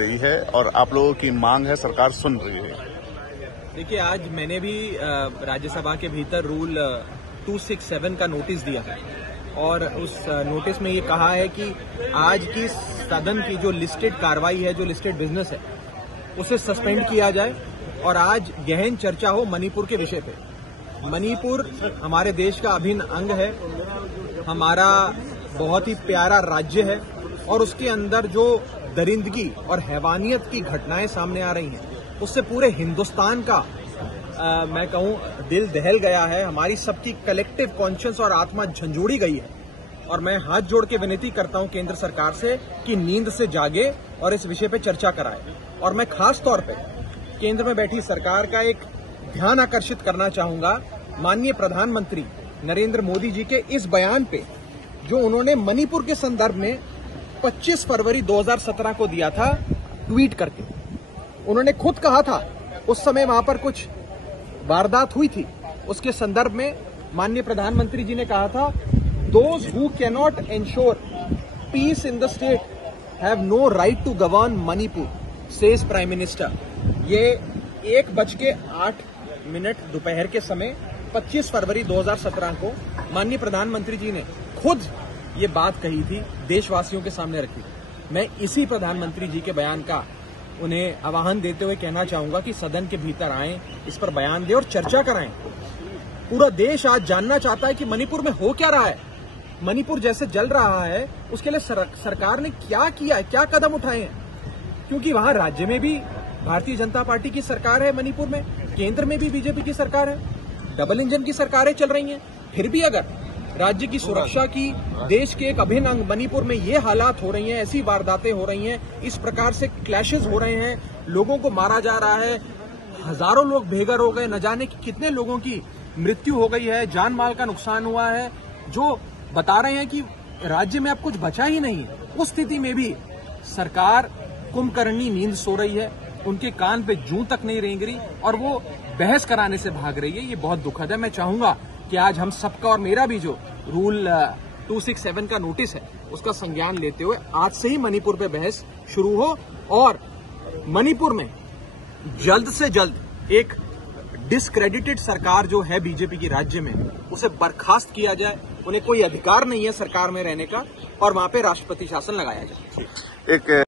रही है और आप लोगों की मांग है, सरकार सुन रही है। देखिए, आज मैंने भी राज्यसभा के भीतर रूल 267 का नोटिस दिया है और उस नोटिस में ये कहा है कि आज की सदन की जो लिस्टेड कार्रवाई है, जो लिस्टेड बिजनेस है, उसे सस्पेंड किया जाए और आज गहन चर्चा हो मणिपुर के विषय पे। मणिपुर हमारे देश का अभिन्न अंग है, हमारा बहुत ही प्यारा राज्य है और उसके अंदर जो दरिंदगी और हैवानियत की घटनाएं सामने आ रही हैं, उससे पूरे हिंदुस्तान का मैं कहूं दिल दहल गया है। हमारी सबकी कलेक्टिव कॉन्शियस और आत्मा झंझोड़ी गई है और मैं हाथ जोड़ के विनती करता हूं केंद्र सरकार से कि नींद से जागे और इस विषय पे चर्चा कराए। और मैं खास तौर पे केंद्र में बैठी सरकार का एक ध्यान आकर्षित करना चाहूंगा माननीय प्रधानमंत्री नरेंद्र मोदी जी के इस बयान पे, जो उन्होंने मणिपुर के संदर्भ में 25 फरवरी 2017 को दिया था ट्वीट करके। उन्होंने खुद कहा था, उस समय वहां पर कुछ वारदात हुई थी, उसके संदर्भ में माननीय प्रधानमंत्री जी ने कहा था, those who cannot ensure peace in the state have no right to govern Manipur, says prime minister. ये 1:08 दोपहर के समय 25 फरवरी 2017 को माननीय प्रधानमंत्री जी ने खुद ये बात कही थी, देशवासियों के सामने रखी। मैं इसी प्रधानमंत्री जी के बयान का उन्हें आह्वान देते हुए कहना चाहूंगा कि सदन के भीतर आएं, इस पर बयान दें और चर्चा कराएं। पूरा देश आज जानना चाहता है कि मणिपुर में हो क्या रहा है, मणिपुर जैसे जल रहा है उसके लिए सरकार ने क्या किया है, क्या कदम उठाए हैं। क्योंकि वहां राज्य में भी भारतीय जनता पार्टी की सरकार है, मणिपुर में केंद्र में भी बीजेपी की सरकार है, डबल इंजन की सरकारें चल रही हैं। फिर भी अगर राज्य की सुरक्षा की, देश के एक अभिन्न अंग मणिपुर में ये हालात हो रही हैं, ऐसी वारदातें हो रही हैं, इस प्रकार से क्लैशेस हो रहे हैं, लोगों को मारा जा रहा है, हजारों लोग बेघर हो गए, न जाने कितने लोगों की मृत्यु हो गई है, जान माल का नुकसान हुआ है, जो बता रहे हैं कि राज्य में अब कुछ बचा ही नहीं। उस स्थिति में भी सरकार कुंभकर्णी नींद सो रही है, उनके कान पे जूं तक नहीं रेंग रही और वो बहस कराने से भाग रही है। ये बहुत दुखद है। मैं चाहूंगा कि आज हम सबका और मेरा भी जो रूल 267 का नोटिस है, उसका संज्ञान लेते हुए आज से ही मणिपुर पे बहस शुरू हो और मणिपुर में जल्द से जल्द एक डिस्क्रेडिटेड सरकार जो है बीजेपी की राज्य में, उसे बर्खास्त किया जाए। उन्हें कोई अधिकार नहीं है सरकार में रहने का और वहां पे राष्ट्रपति शासन लगाया जाए।